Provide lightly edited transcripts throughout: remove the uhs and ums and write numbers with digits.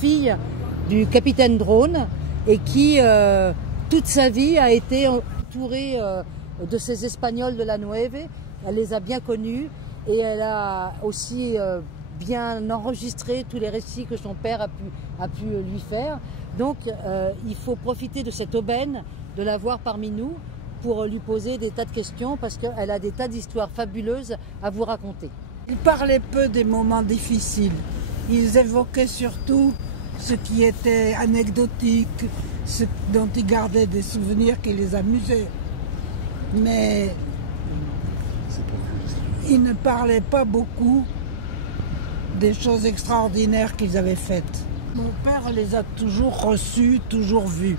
Fille du capitaine Drone et qui toute sa vie a été entourée de ces Espagnols de la Nueve. Elle les a bien connus et elle a aussi bien enregistré tous les récits que son père a pu lui faire. Donc il faut profiter de cette aubaine, de la voir parmi nous pour lui poser des tas de questions parce qu'elle a des tas d'histoires fabuleuses à vous raconter. Ils parlaient peu des moments difficiles. Ils évoquaient surtout ce qui était anecdotique, ce dont ils gardaient des souvenirs qui les amusaient. Mais ils ne parlaient pas beaucoup des choses extraordinaires qu'ils avaient faites. Mon père les a toujours reçus, toujours vus.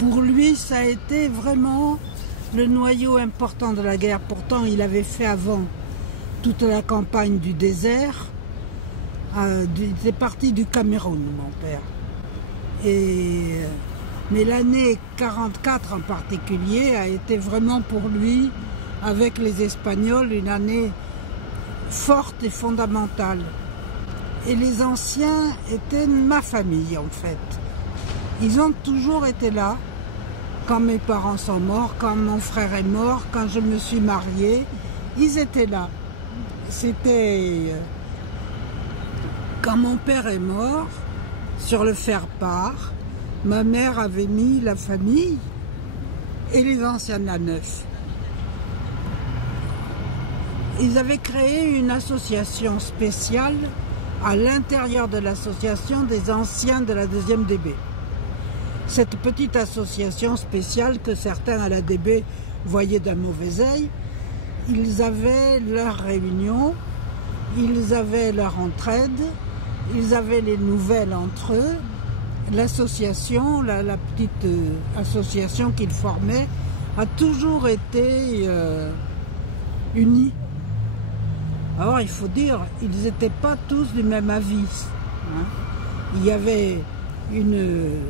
Pour lui, ça a été vraiment le noyau important de la guerre. Pourtant, il avait fait avant toute la campagne du désert. Il était parti du Cameroun, mon père. Mais l'année 44 en particulier a été vraiment pour lui, avec les Espagnols, une année forte et fondamentale. Et les anciens étaient ma famille, en fait. Ils ont toujours été là, quand mes parents sont morts, quand mon frère est mort, quand je me suis mariée. Ils étaient là. C'était... Quand mon père est mort, sur le faire-part, ma mère avait mis la famille et les anciens de la Neuf. Ils avaient créé une association spéciale à l'intérieur de l'association des anciens de la 2e DB. Cette petite association spéciale que certains à la DB voyaient d'un mauvais œil, ils avaient leurs réunions, ils avaient leur entraide, ils avaient les nouvelles entre eux. L'association, la petite association qu'ils formaient, a toujours été unie. Alors il faut dire, ils n'étaient pas tous du même avis. Hein. Il y avait une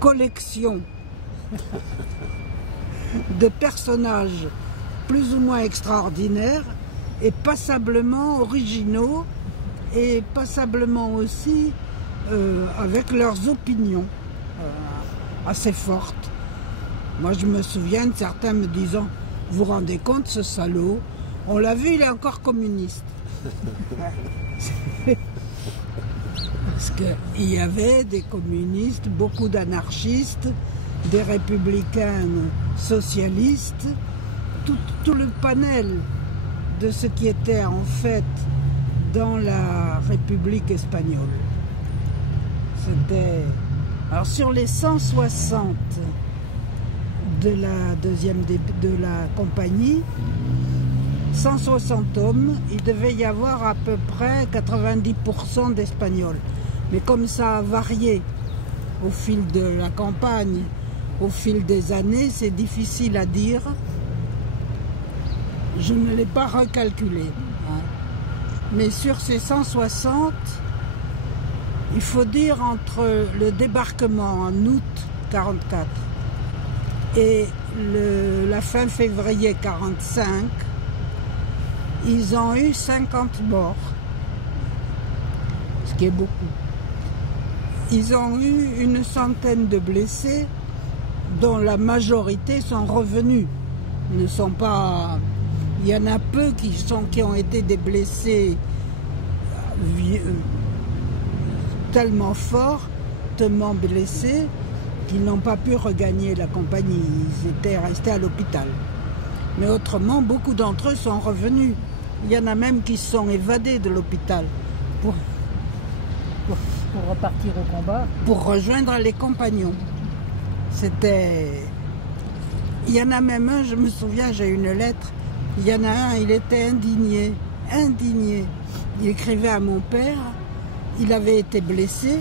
collection de personnages plus ou moins extraordinaires et passablement originaux et passablement aussi avec leurs opinions assez fortes. Moi je me souviens de certains me disant, vous vous rendez compte ce salaud, on l'a vu, il est encore communiste. Parce qu'il y avait des communistes, beaucoup d'anarchistes, des républicains socialistes, tout le panel de ce qui était en fait dans la République espagnole. C'était... Alors sur les 160 de la compagnie, 160 hommes, il devait y avoir à peu près 90% d'Espagnols. Mais comme ça a varié au fil de la campagne, au fil des années, c'est difficile à dire. Je ne l'ai pas recalculé. Hein. Mais sur ces 160, il faut dire entre le débarquement en août 44 et la fin février 45, ils ont eu 50 morts, ce qui est beaucoup. Ils ont eu une centaine de blessés, dont la majorité sont revenus. Ne sont pas... Il y en a peu qui ont été des blessés tellement fortement blessés qu'ils n'ont pas pu regagner la compagnie. Ils étaient restés à l'hôpital. Mais autrement, beaucoup d'entre eux sont revenus. Il y en a même qui se sont évadés de l'hôpital pour repartir au combat. Pour rejoindre les compagnons. C'était... Il y en a même un, je me souviens, j'ai une lettre. Il y en a un, il était indigné. Il écrivait à mon père, il avait été blessé.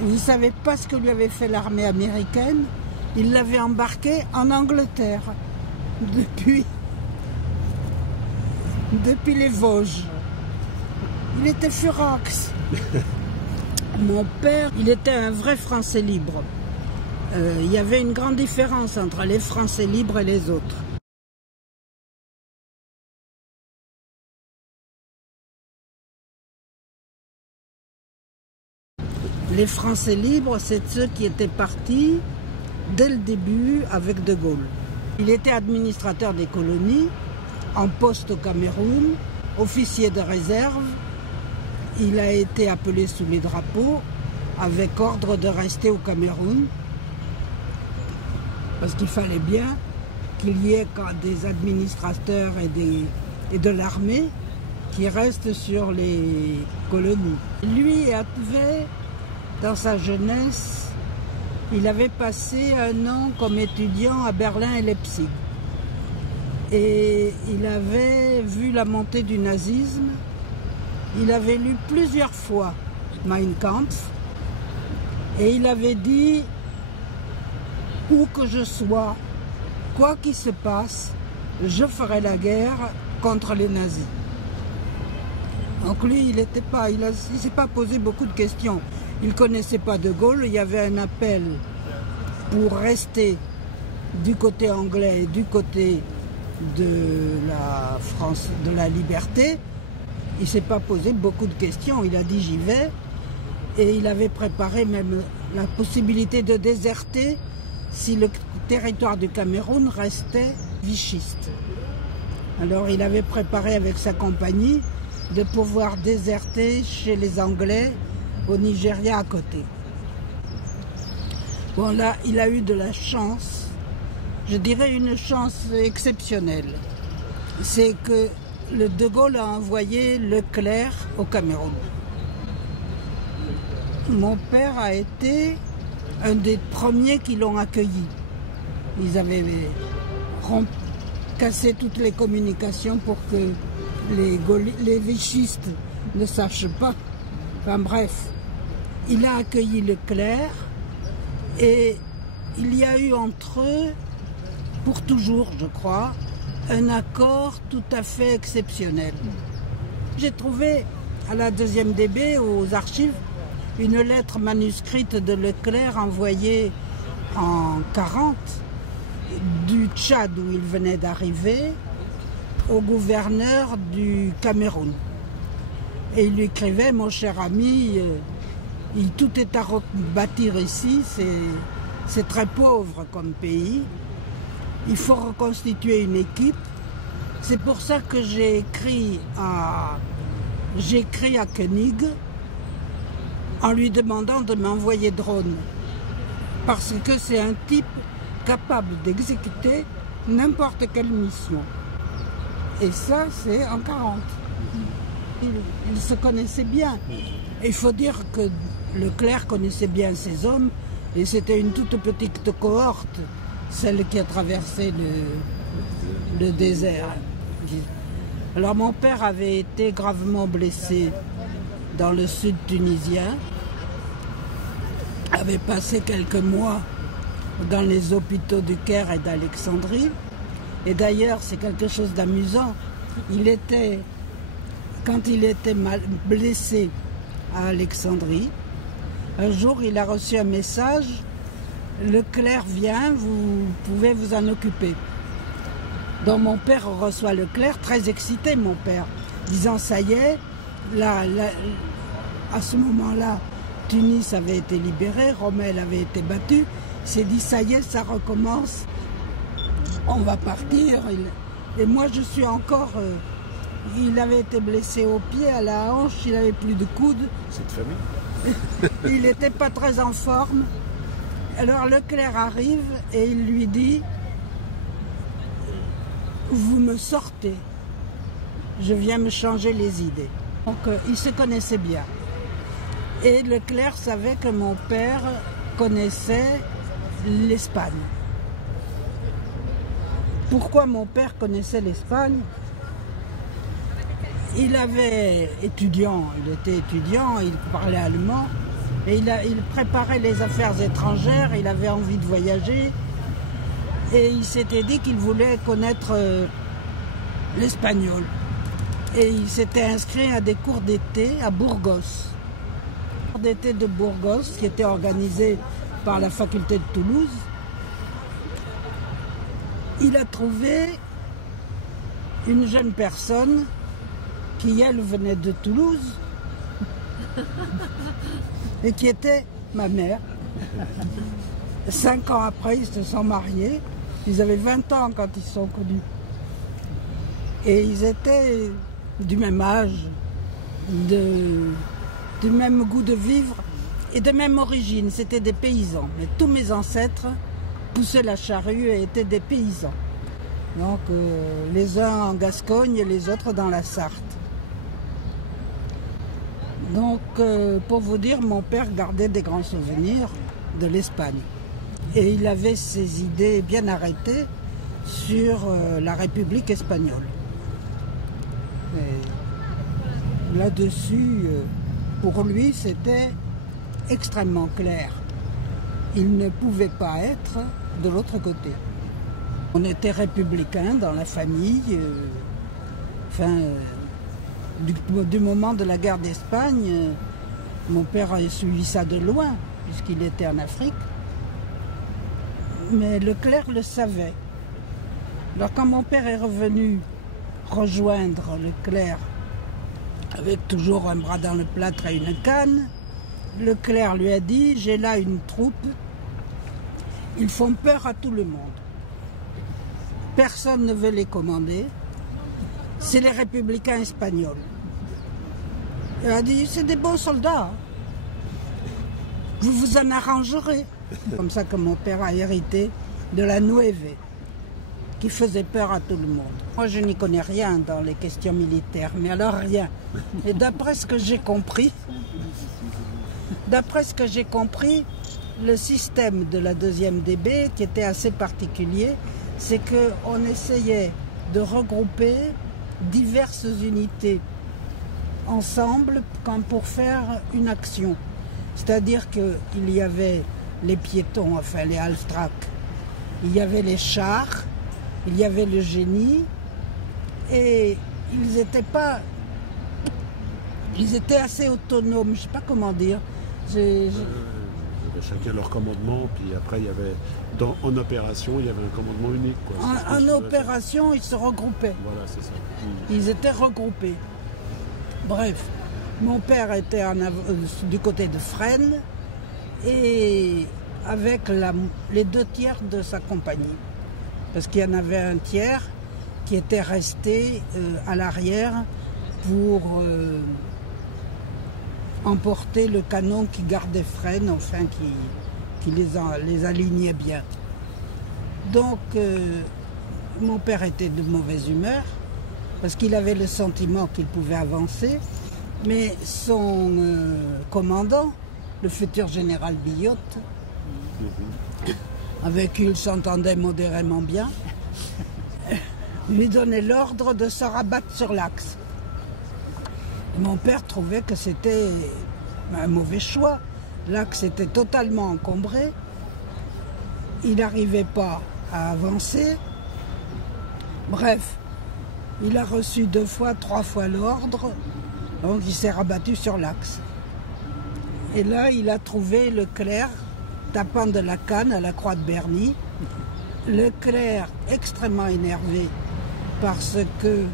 Vous ne savez pas ce que lui avait fait l'armée américaine? Il l'avait embarqué en Angleterre, depuis les Vosges. Il était furax. Mon père, il était un vrai Français libre. Il y avait une grande différence entre les Français libres et les autres. Les Français libres, c'est ceux qui étaient partis dès le début avec De Gaulle. Il était administrateur des colonies, en poste au Cameroun, officier de réserve. Il a été appelé sous les drapeaux avec ordre de rester au Cameroun. Parce qu'il fallait bien qu'il y ait des administrateurs et de l'armée qui restent sur les colonies. Lui avait, dans sa jeunesse, il avait passé 1 an comme étudiant à Berlin et Leipzig. Et il avait vu la montée du nazisme. Il avait lu plusieurs fois Mein Kampf. Et il avait dit, où que je sois, quoi qu'il se passe, je ferai la guerre contre les nazis. Donc lui, il ne s'est pas posé beaucoup de questions. Il ne connaissait pas De Gaulle, il y avait un appel pour rester du côté anglais et du côté de la France, de la liberté. Il ne s'est pas posé beaucoup de questions, il a dit j'y vais. Et il avait préparé même la possibilité de déserter si le territoire du Cameroun restait vichiste. Alors il avait préparé avec sa compagnie de pouvoir déserter chez les Anglais au Nigeria à côté. Bon là, il a eu de la chance, je dirais une chance exceptionnelle. C'est que le De Gaulle a envoyé Leclerc au Cameroun. Mon père a été un des premiers qui l'ont accueilli. Ils avaient cassé toutes les communications pour que les vichistes ne sachent pas. Enfin bref, il a accueilli Leclerc et il y a eu entre eux, pour toujours je crois, un accord tout à fait exceptionnel. J'ai trouvé à la 2e DB, aux archives, une lettre manuscrite de Leclerc envoyée en 1940 du Tchad où il venait d'arriver au gouverneur du Cameroun. Et il lui écrivait, mon cher ami, tout est à rebâtir ici, c'est très pauvre comme pays, il faut reconstituer une équipe. C'est pour ça que j'ai écrit à Koenig en lui demandant de m'envoyer drone. Parce que c'est un type capable d'exécuter n'importe quelle mission. Et ça, c'est en 1940. Il se connaissait bien. Et il faut dire que Leclerc connaissait bien ses hommes, et c'était une toute petite cohorte, celle qui a traversé le désert. Alors mon père avait été gravement blessé dans le sud tunisien, avait passé quelques mois dans les hôpitaux du Caire et d'Alexandrie. Et d'ailleurs, c'est quelque chose d'amusant. Quand il était blessé à Alexandrie, un jour, il a reçu un message, Leclerc vient, vous pouvez vous en occuper. Donc mon père reçoit Leclerc, très excité mon père, disant ça y est, à ce moment-là, Tunis avait été libérée, Rommel avait été battu, il s'est dit ça y est, ça recommence, on va partir. Et moi je suis encore, il avait été blessé au pied, à la hanche, il n'avait plus de coude. Cette famille. Il n'était pas très en forme. Alors Leclerc arrive et il lui dit vous me sortez, je viens me changer les idées. Donc ils se connaissaient bien. Et Leclerc savait que mon père connaissait l'Espagne. Pourquoi mon père connaissait l'Espagne? Il était étudiant, il parlait allemand, et il préparait les affaires étrangères, il avait envie de voyager, et il s'était dit qu'il voulait connaître l'espagnol. Et il s'était inscrit à des cours d'été à Burgos. Cours d'été de Burgos, qui était organisé par la faculté de Toulouse. Il a trouvé une jeune personne qui, elle, venait de Toulouse et qui était ma mère. 5 ans après, ils se sont mariés. Ils avaient 20 ans quand ils se sont connus. Et ils étaient du même âge, du même goût de vivre et de même origine. C'était des paysans. Mais tous mes ancêtres poussaient la charrue et étaient des paysans. Donc les uns en Gascogne et les autres dans la Sarthe. Donc pour vous dire, mon père gardait des grands souvenirs de l'Espagne. Et il avait ses idées bien arrêtées sur la République espagnole. Là-dessus, pour lui, c'était extrêmement clair. Il ne pouvait pas être de l'autre côté. On était républicains dans la famille. Du moment de la guerre d'Espagne, mon père a suivi ça de loin, puisqu'il était en Afrique. Mais Leclerc le savait. Alors quand mon père est revenu rejoindre Leclerc, avec toujours un bras dans le plâtre et une canne, Leclerc lui a dit: j'ai là une troupe, ils font peur à tout le monde. Personne ne veut les commander, c'est les républicains espagnols. Il a dit: c'est des bons soldats, vous vous en arrangerez. Comme ça que mon père a hérité de la Nueve, qui faisait peur à tout le monde. Moi, je n'y connais rien dans les questions militaires, mais alors rien. Et d'après ce que j'ai compris, le système de la 2e DB, qui était assez particulier, c'est qu'on essayait de regrouper diverses unités ensemble pour faire une action. C'est-à-dire qu'il y avait les piétons, enfin les halftracks, il y avait les chars, il y avait le génie, et ils étaient assez autonomes, je ne sais pas comment dire. Il y avait chacun leur commandement, puis après il y avait, en opération, il y avait un commandement unique. En opération, ils se regroupaient. Voilà, c'est ça. Ils étaient regroupés. Bref, mon père était du côté de Fresnes, et avec les 2 tiers de sa compagnie. Parce qu'il y en avait un tiers qui était resté à l'arrière pour emporter le canon qui gardait Fresnes, enfin qui les alignait bien. Donc mon père était de mauvaise humeur parce qu'il avait le sentiment qu'il pouvait avancer, mais son commandant, le futur général Billotte, avec qui il s'entendait modérément bien, lui donnait l'ordre de se rabattre sur l'axe. Mon père trouvait que c'était un mauvais choix. L'axe était totalement encombré, il n'arrivait pas à avancer. Bref, il a reçu 2 fois, 3 fois l'ordre, donc il s'est rabattu sur l'axe. Et là, il a trouvé Leclerc tapant de la canne à la croix de Berny. Leclerc extrêmement énervé parce que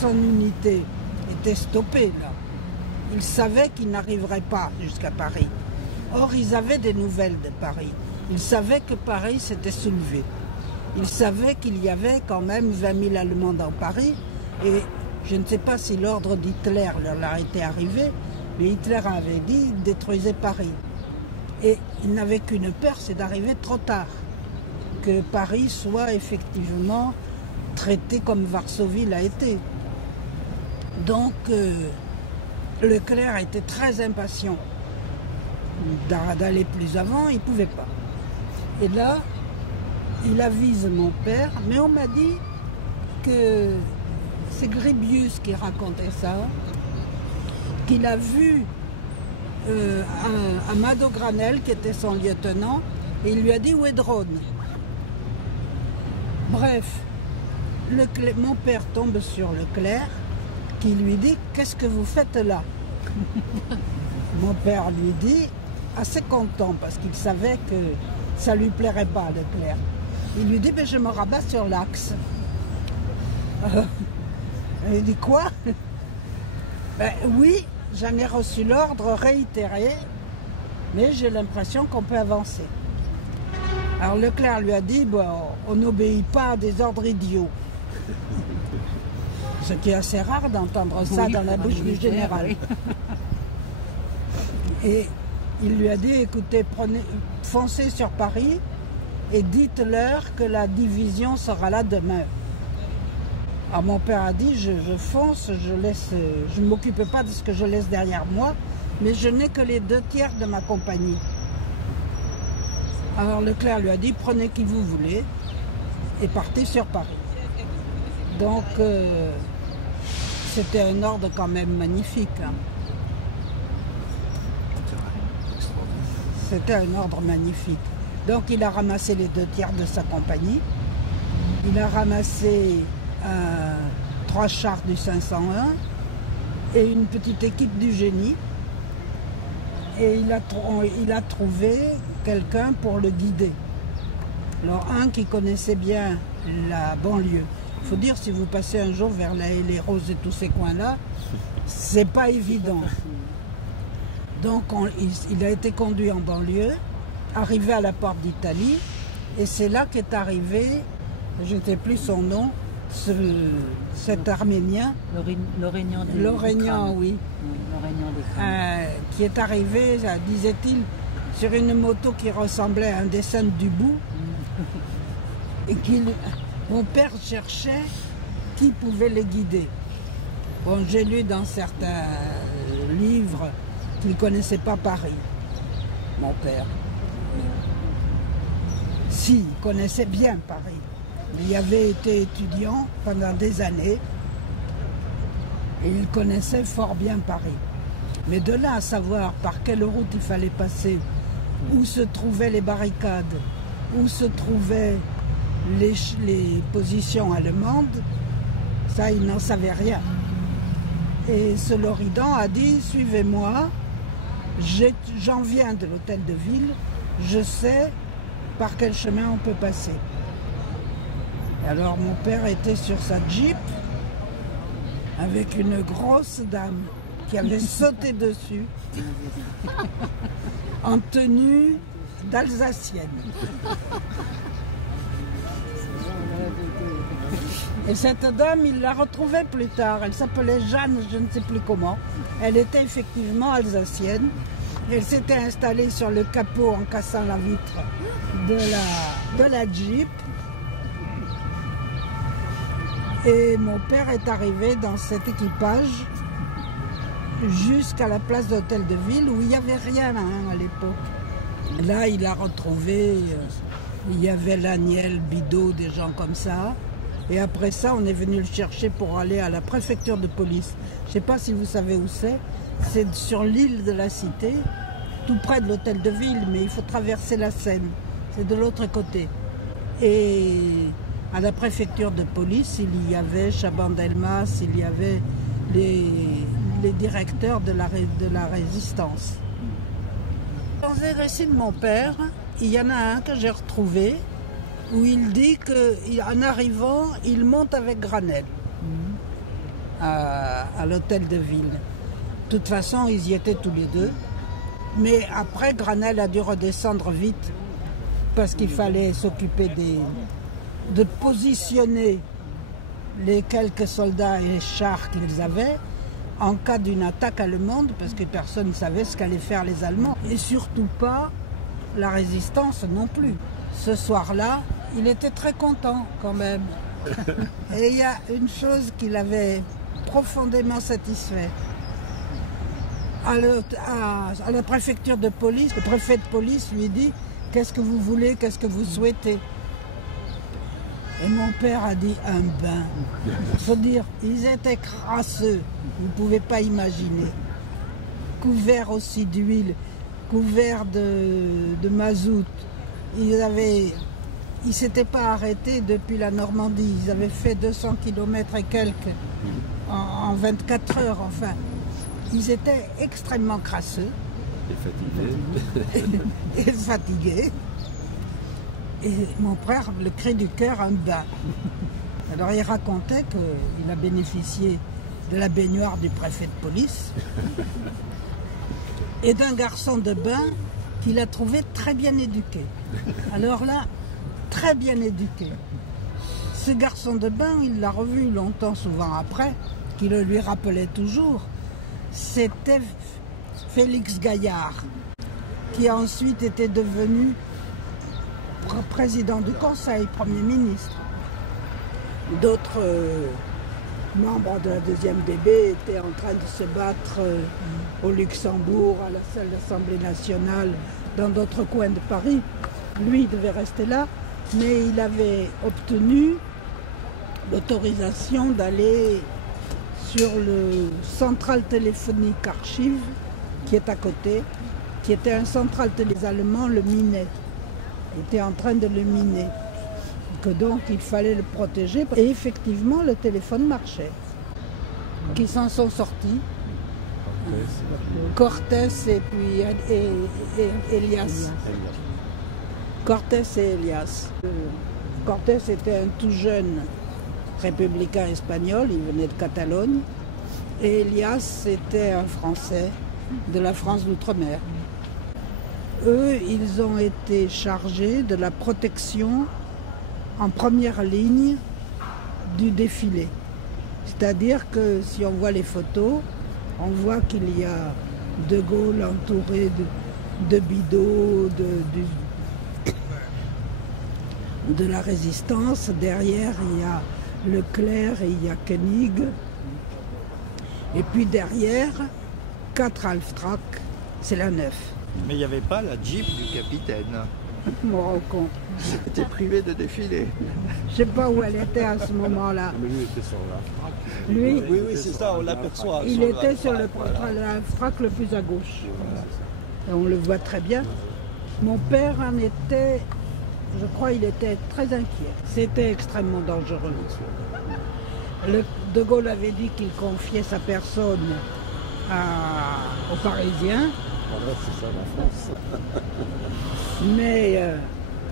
son unité était stoppée là. Il savait qu'il n'arriverait pas jusqu'à Paris. Or, ils avaient des nouvelles de Paris. Ils savaient que Paris s'était soulevé. Ils savaient qu'il y avait quand même 20 000 Allemands dans Paris. Et je ne sais pas si l'ordre d'Hitler leur était arrivé, mais Hitler avait dit « détruisez Paris ». Et il n'avait qu'une peur, c'est d'arriver trop tard. Que Paris soit effectivement traité comme Varsovie l'a été. Donc Leclerc était très impatient d'aller plus avant, il ne pouvait pas. Et là, il avise mon père, mais on m'a dit que c'est Gribius qui racontait ça, qu'il a vu Amado Granel, qui était son lieutenant, et il lui a dit où est Drone. Bref, mon père tombe sur Leclerc, qui lui dit qu'est-ce que vous faites là? Mon père lui dit, assez content, parce qu'il savait que ça ne lui plairait pas, Leclerc. Il lui dit, ben, je me rabats sur l'axe. Il dit quoi? Ben, oui, j'en ai reçu l'ordre réitéré, mais j'ai l'impression qu'on peut avancer. Alors Leclerc lui a dit, bon, on n'obéit pas à des ordres idiots. Ce qui est assez rare d'entendre ça oui, dans la bouche du général. Oui. Et il lui a dit, écoutez, foncez sur Paris et dites-leur que la division sera là demain. Alors mon père a dit, je fonce, je ne m'occupe pas de ce que je laisse derrière moi, mais je n'ai que les 2/3 de ma compagnie. Alors Leclerc lui a dit, prenez qui vous voulez et partez sur Paris. Donc c'était un ordre quand même magnifique. Hein. C'était un ordre magnifique. Donc il a ramassé les 2/3 de sa compagnie. Il a ramassé 3 chars du 501 et une petite équipe du génie. Et il a trouvé quelqu'un pour le guider. Alors un qui connaissait bien la banlieue. Il faut dire, si vous passez un jour vers la Haye-les-Roses et tous ces coins-là, c'est pas évident. Donc il a été conduit en banlieue, arrivé à la porte d'Italie, et c'est là qu'est arrivé, je ne sais plus son nom, cet Arménien. L'Orégnan, oui. Qui est arrivé, disait-il, sur une moto qui ressemblait à un dessin du bout, et mon père cherchait qui pouvait les guider. Bon, j'ai lu dans certains livres qu'il ne connaissait pas Paris, mon père. Si, il connaissait bien Paris. Il y avait été étudiant pendant des années et il connaissait fort bien Paris. Mais de là à savoir par quelle route il fallait passer, où se trouvaient les barricades, où se trouvaient les positions allemandes, ça il n'en savait rien. Et ce Loridan a dit, suivez-moi, j'en viens de l'hôtel de ville, je sais par quel chemin on peut passer. Et alors mon père était sur sa Jeep avec une grosse dame qui avait sauté dessus en tenue d'Alsacienne. Et cette dame, il la retrouvait plus tard. Elle s'appelait Jeanne, je ne sais plus comment. Elle était effectivement alsacienne. Elle s'était installée sur le capot en cassant la vitre de la Jeep. Et mon père est arrivé dans cet équipage jusqu'à la place d'Hôtel de Ville où il n'y avait rien à l'époque. Là, il a retrouvé, il y avait l'Agnel, Bidot, des gens comme ça. Et après ça, on est venu le chercher pour aller à la préfecture de police. Je ne sais pas si vous savez où c'est. C'est sur l'île de la Cité, tout près de l'hôtel de ville, mais il faut traverser la Seine. C'est de l'autre côté. Et à la préfecture de police, il y avait Chaban-Delmas, il y avait les directeurs de la résistance. Dans les récits de mon père, il y en a un que j'ai retrouvé, où il dit qu'en arrivant, il monte avec Granel à l'hôtel de ville. De toute façon, ils y étaient tous les deux. Mais après, Granel a dû redescendre vite parce qu'il fallait s'occuper de positionner les quelques soldats et chars qu'ils avaient en cas d'une attaque allemande, parce que personne ne savait ce qu'allaient faire les Allemands. Et surtout pas la résistance non plus. Ce soir-là, il était très content quand même. Et il y a une chose qui l'avait profondément satisfait. À la préfecture de police, le préfet de police lui dit « Qu'est-ce que vous voulez, qu'est-ce que vous souhaitez ?» Et mon père a dit un bain. Il faut dire, ils étaient crasseux, vous ne pouvez pas imaginer. Couverts aussi d'huile, couverts de mazout. Ils ne s'étaient pas arrêtés depuis la Normandie. Ils avaient fait 200 km et quelques en 24 heures, enfin. Ils étaient extrêmement crasseux. Et fatigués. Et fatigués. Et mon frère, le cri du cœur, un bain. Alors il racontait qu'il a bénéficié de la baignoire du préfet de police et d'un garçon de bain qu'il a trouvé très bien éduqué. Alors là, très bien éduqué. Ce garçon de bain, il l'a revu longtemps, souvent après, qui le lui rappelait toujours. C'était Félix Gaillard, qui a ensuite été devenu président du Conseil, Premier ministre. D'autres membres de la 2e DB étaient en train de se battre au Luxembourg, à la salle d'Assemblée nationale, dans d'autres coins de Paris. Lui, il devait rester là, mais il avait obtenu l'autorisation d'aller sur le central téléphonique Archive, qui est à côté, qui était un central téléphonique. Les Allemands le minaient. Était en train de le miner, que donc il fallait le protéger. Et effectivement, le téléphone marchait. Qui s'en sont sortis, Cortés et puis Elias. Cortés et Elias. Cortés était un tout jeune républicain espagnol, il venait de Catalogne, et Elias était un Français de la France d'outre-mer. Eux, ils ont été chargés de la protection en première ligne du défilé. C'est-à-dire que si on voit les photos, on voit qu'il y a De Gaulle entouré de Bidault, de la résistance. Derrière, il y a Leclerc et il y a Koenig. Et puis derrière, 4 Halftrack, c'est la 9. Mais il n'y avait pas la Jeep du capitaine. Morocco. C'était privé de défilé. Je ne sais pas où elle était à ce moment-là. Mais lui était sur la Lui, Oui, c'est ça, on l'aperçoit. il était sur le frac le plus à gauche. Et on le voit très bien. Mon père en était, je crois, il était très inquiet. C'était extrêmement dangereux. De Gaulle avait dit qu'il confiait sa personne aux Parisiens. c'est ça la France. Mais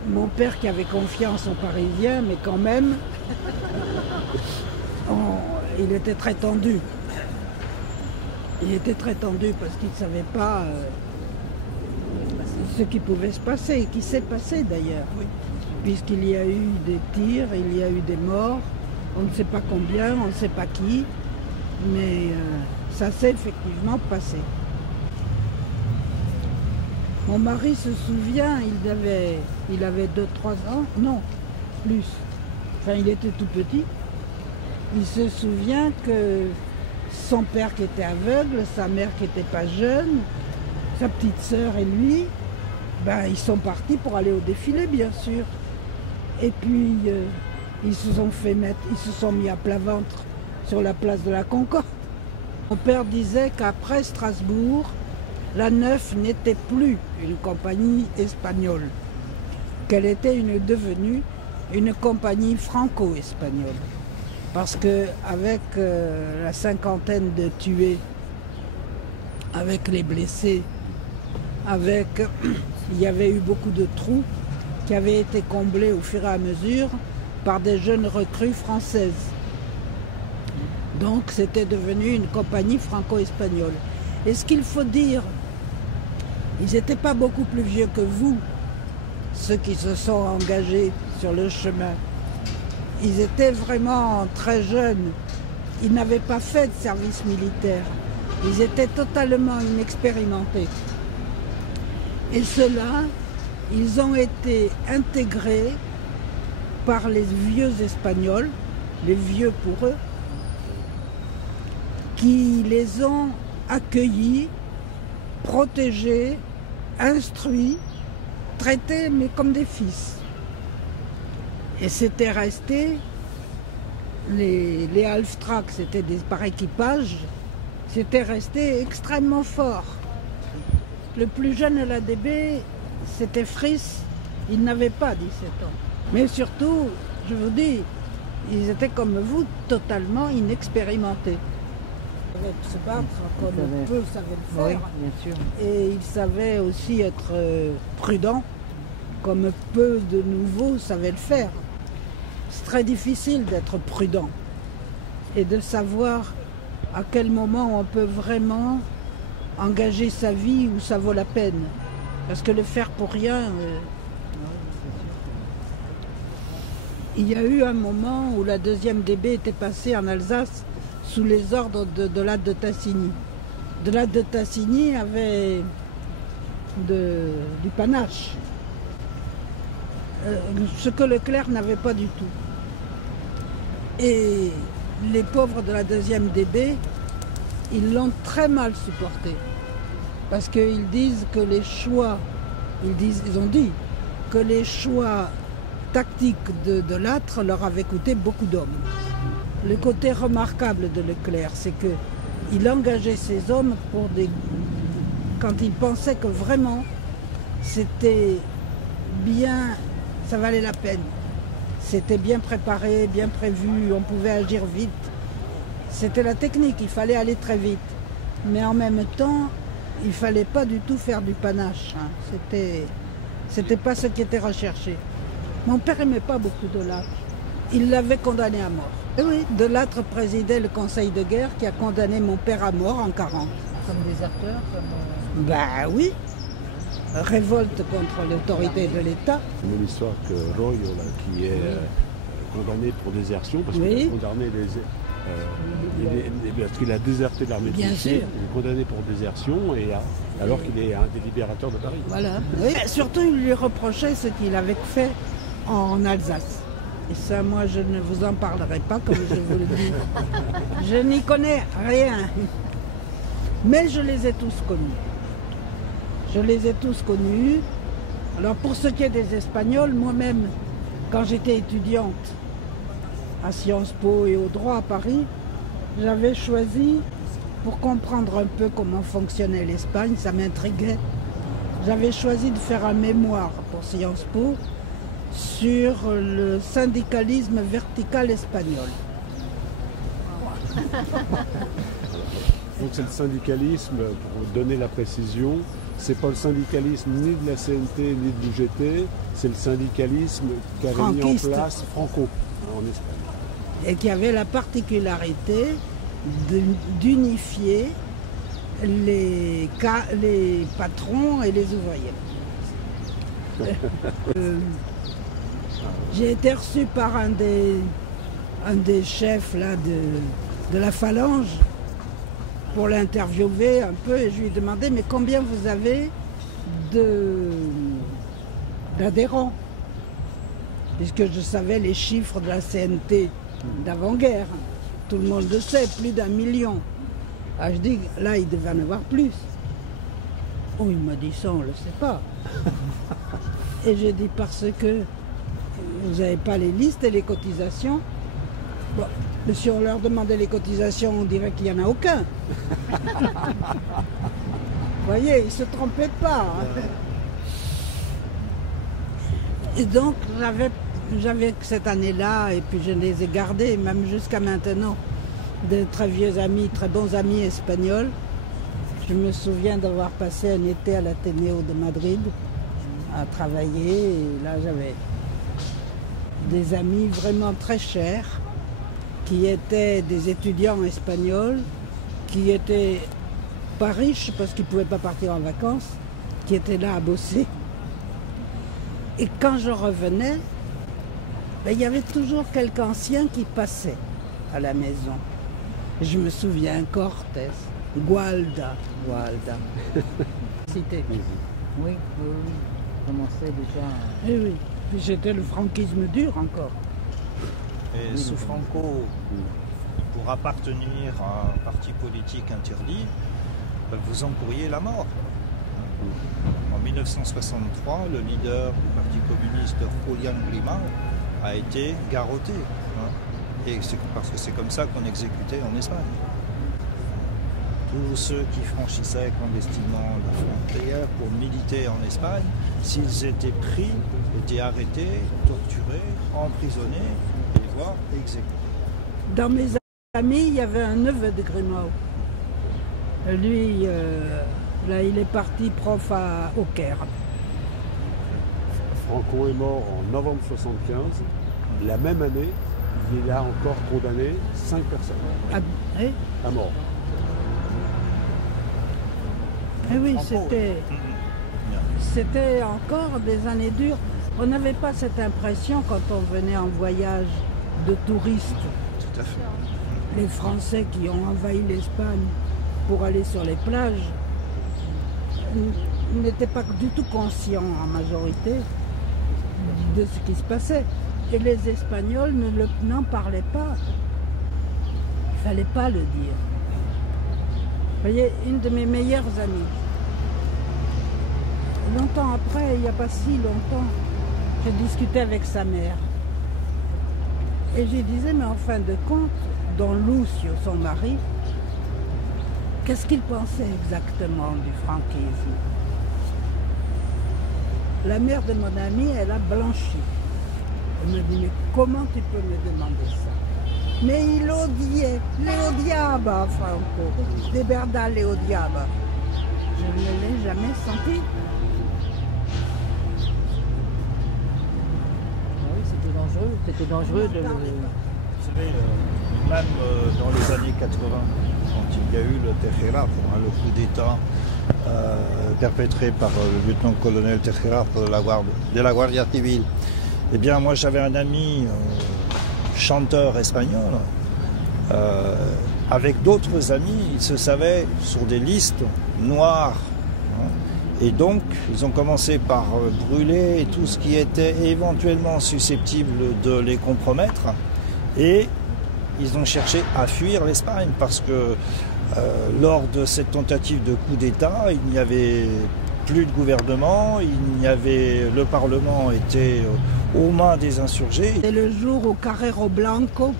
mon père qui avait confiance aux Parisiens, mais quand même, il était très tendu. Il était très tendu parce qu'il ne savait pas ce qui pouvait se passer, et qui s'est passé d'ailleurs. Puisqu'il y a eu des tirs, il y a eu des morts, on ne sait pas combien, on ne sait pas qui, mais ça s'est effectivement passé. Mon mari se souvient, il avait 2-3 ans, non, plus. Enfin, il était tout petit. Il se souvient que son père qui était aveugle, sa mère qui n'était pas jeune, sa petite sœur et lui, ben, ils sont partis pour aller au défilé, bien sûr. Et puis, ils se sont mis à plat ventre sur la place de la Concorde. Mon père disait qu'après Strasbourg, la 9 n'était plus une compagnie espagnole, qu'elle était devenue une compagnie franco-espagnole. Parce qu'avec la cinquantaine de tués, avec les blessés, il y avait eu beaucoup de trous qui avaient été comblés au fur et à mesure par des jeunes recrues françaises. Donc c'était devenu une compagnie franco-espagnole. Et ce qu'il faut dire, ils n'étaient pas beaucoup plus vieux que vous, ceux qui se sont engagés sur le chemin. Ils étaient vraiment très jeunes. Ils n'avaient pas fait de service militaire. Ils étaient totalement inexpérimentés. Et ceux-là, ils ont été intégrés par les vieux Espagnols les vieux pour eux, qui les ont accueillis, protégés, instruits, traités mais comme des fils. Et c'était resté, les Halftracks, c'était par équipage, c'était resté extrêmement fort. Le plus jeune à l'ADB, c'était Friss, il n'avait pas 17 ans. Mais surtout, je vous dis, ils étaient comme vous, totalement inexpérimentés. Ils savaient se battre comme peu savaient le faire. Oui, bien sûr. Et ils savaient aussi être prudents, comme peu de nouveaux savaient le faire. C'est très difficile d'être prudent et de savoir à quel moment on peut vraiment engager sa vie où ça vaut la peine. Parce que le faire pour rien... Il y a eu un moment où la 2e DB était passée en Alsace sous les ordres de Latte de Tassigny. De Latte de Tassigny avait du panache, ce que Leclerc n'avait pas du tout. Et les pauvres de la 2e DB, ils l'ont très mal supporté. Parce qu'ils disent que les choix, ils ont dit que les choix tactiques de Lattre leur avaient coûté beaucoup d'hommes. Le côté remarquable de Leclerc, c'est qu'il engageait ses hommes quand il pensait que vraiment c'était bien, ça valait la peine. C'était bien préparé, bien prévu, on pouvait agir vite. C'était la technique, il fallait aller très vite. Mais en même temps, il ne fallait pas du tout faire du panache. C'était pas ce qui était recherché. Mon père n'aimait pas beaucoup de Lattre. Il l'avait condamné à mort. Et oui, de Lattre présidait le conseil de guerre qui a condamné mon père à mort en 40. Comme déserteur, comme... Ben oui. Révolte contre l'autorité de l'État. C'est une histoire que Roy, là, qui est condamné pour désertion, parce qu'il a condamné parce qu'il a déserté l'armée de Russie. Il est condamné pour désertion, alors qu'il est un des libérateurs de Paris. Voilà. Oui. Surtout, il lui reprochait ce qu'il avait fait en Alsace. Et ça, moi, je ne vous en parlerai pas, comme je vous le dis. Je n'y connais rien. Mais je les ai tous connus. Je les ai tous connus. Alors, pour ce qui est des Espagnols, moi-même, quand j'étais étudiante à Sciences Po et au droit à Paris, j'avais choisi, pour comprendre un peu comment fonctionnait l'Espagne, ça m'intriguait, j'avais choisi de faire un mémoire pour Sciences Po sur le syndicalisme vertical espagnol. Donc c'est le syndicalisme, pour donner la précision, c'est pas le syndicalisme ni de la CNT ni de l'UGT, c'est le syndicalisme qu'avait mis en place Franco en Espagne. Et qui avait la particularité d'unifier les patrons et les ouvriers. J'ai été reçu par un des chefs là, de la phalange pour l'interviewer un peu et je lui ai demandé mais combien vous avez d'adhérents, puisque je savais les chiffres de la CNT d'avant-guerre. Tout le monde le sait, plus d'1 million. Ah, je dis, là, il devait en avoir plus. Oh, il m'a dit ça, on ne le sait pas. Et j'ai dit, parce que vous n'avez pas les listes et les cotisations. Bon, mais si on leur demandait les cotisations, on dirait qu'il n'y en a aucun. Vous voyez, ils ne se trompaient pas. Hein. Et donc, j'avais cette année-là, et puis je les ai gardés, même jusqu'à maintenant, de très vieux amis, très bons amis espagnols. Je me souviens d'avoir passé un été à l'Athénéo de Madrid, à travailler, et là j'avais des amis vraiment très chers, qui étaient des étudiants espagnols, qui étaient pas riches parce qu'ils ne pouvaient pas partir en vacances, qui étaient là à bosser. Et quand je revenais, ben, il y avait toujours quelques anciens qui passaient à la maison. Je me souviens, Cortés, Gualda. Cité. Oui, commençait déjà. Eh oui, puis c'était le franquisme dur encore. Et sous Franco, pour appartenir à un parti politique interdit, vous encouriez la mort. En 1963, le leader du Parti communiste, Julián Grimau, a été garrotté. Et c'est parce que c'est comme ça qu'on exécutait en Espagne. Tous ceux qui franchissaient clandestinement la frontière pour militer en Espagne, s'ils étaient pris, étaient arrêtés, torturés, emprisonnés et voire exécutés. Dans mes amis, il y avait un neveu de Grimau. Lui, là, il est parti prof au Caire. Franco est mort en novembre 75. La même année, il a encore condamné 5 personnes à mort. Eh oui, c'était encore des années dures. On n'avait pas cette impression quand on venait en voyage de touristes. Tout à fait. Les Français qui ont envahi l'Espagne pour aller sur les plages n'étaient pas du tout conscients en majorité de ce qui se passait. Et les Espagnols n'en parlaient pas. Il ne fallait pas le dire. Vous voyez, une de mes meilleures amies, longtemps après, il n'y a pas si longtemps, j'ai discuté avec sa mère. Et je disais, mais en fin de compte, Don Lucio, son mari, qu'est-ce qu'il pensait exactement du franquisme? La mère de mon ami, elle a blanchi. Elle me dit, mais comment tu peux me demander ça? Mais il odiait, le odiaba, Franco, de verdad le odiaba. Je ne l'ai jamais senti. Oui, c'était dangereux de... Vous savez, même dans les années 80, quand il y a eu le Tejera, le coup d'État perpétré par le lieutenant-colonel Tejera de la Guardia Civile, eh bien moi j'avais un ami chanteur espagnol, avec d'autres amis, ils se savaient sur des listes noires. Et donc, ils ont commencé par brûler tout ce qui était éventuellement susceptible de les compromettre. Et ils ont cherché à fuir l'Espagne parce que lors de cette tentative de coup d'État, il n'y avait plus de gouvernement, le Parlement était aux mains des insurgés. C'est le jour au Carrero Blanco,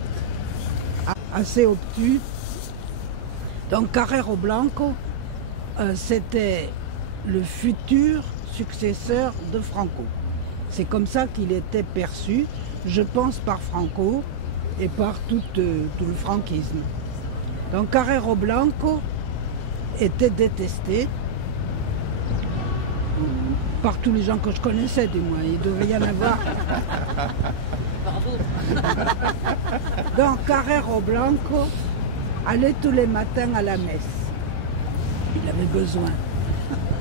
assez obtus. Donc Carrero Blanco, c'était le futur successeur de Franco. C'est comme ça qu'il était perçu, je pense, par Franco et par tout le franquisme. Donc Carrero Blanco était détesté par tous les gens que je connaissais, du moins. Il devait y en avoir. Donc Carrero Blanco allait tous les matins à la messe. Il avait besoin.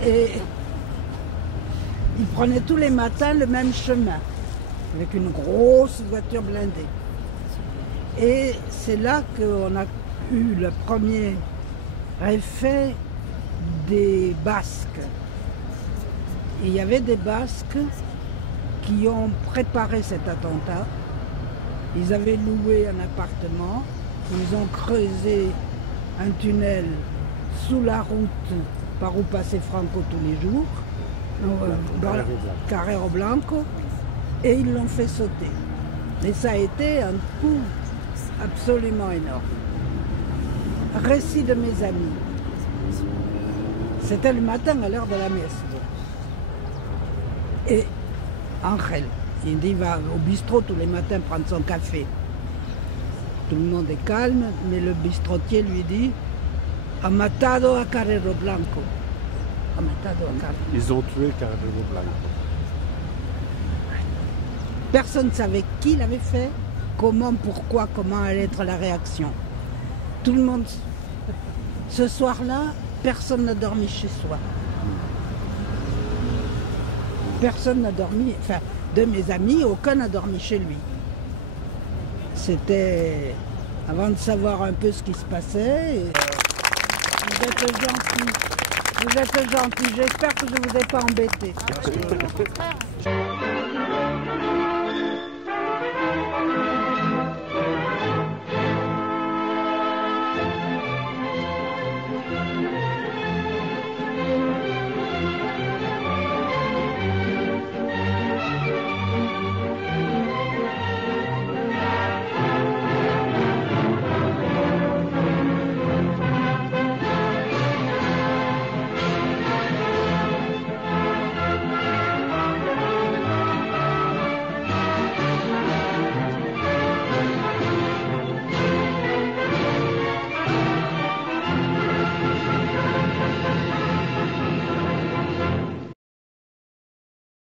Et il prenait tous les matins le même chemin, avec une grosse voiture blindée. Et c'est là qu'on a eu le premier effet des Basques. Et il y avait des Basques qui ont préparé cet attentat. Ils avaient loué un appartement, ils ont creusé un tunnel sous la route par où passait Franco tous les jours, dans Carrero Blanco, et ils l'ont fait sauter. Et ça a été un coup absolument énorme. Récit de mes amis. C'était le matin à l'heure de la messe. Et Angel, il dit, va au bistrot tous les matins prendre son café. Tout le monde est calme, mais le bistrotier lui dit, ha matado a Carrero Blanco. Ha matado a Carrero. Ils ont tué Carrero Blanco. Personne ne savait qui l'avait fait, comment, pourquoi, comment allait être la réaction. Tout le monde... Ce soir-là, personne n'a dormi chez soi. Personne n'a dormi, enfin, de mes amis, aucun n'a dormi chez lui. C'était avant de savoir un peu ce qui se passait. Et, vous êtes gentil. Vous êtes gentil. J'espère que je ne vous ai pas embêté.